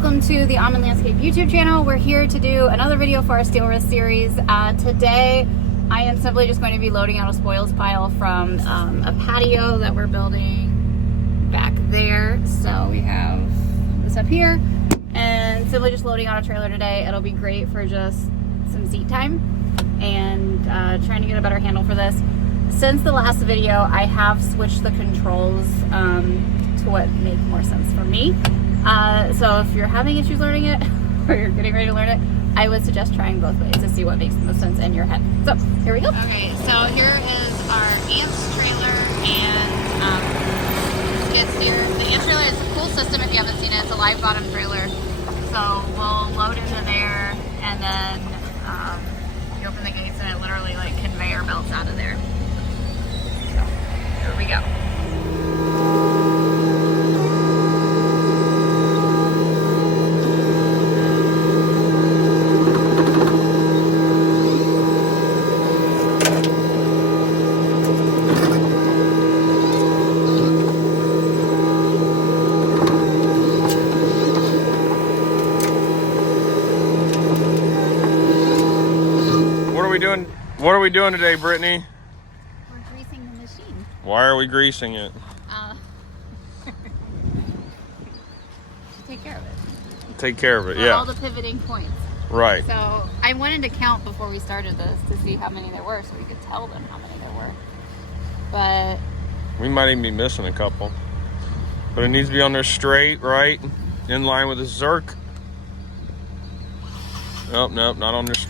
welcome to the Almond Landscape YouTube channel. We're here to do another video for our Steelwrist series. Today, I am simply just going to be loading out a spoils pile from a patio that we're building back there. So we have this up here, and simply just loading out a trailer today. It'll be great for just some seat time and trying to get a better handle for this. Since the last video, I have switched the controls to what make more sense for me. So if you're having issues learning it or you're getting ready to learn it, I would suggest trying both ways to see what makes the most sense in your head. So here we go. Okay, so here is our ants trailer and skid steer. The ant trailer is a cool system if you haven't seen it. It's a live bottom trailer. So we'll load into there and then you open the gates and it literally like conveyor belts out of there. So here we go. What are we doing today, Brittany? We're greasing the machine. Why are we greasing it? To take care of it. Take care of it, For yeah. all the pivoting points. Right. So I wanted to count before we started this to see how many there were so we could tell them how many there were. But we might even be missing a couple. But it needs to be on there straight, right? In line with the Zerk. Nope, nope, not on this.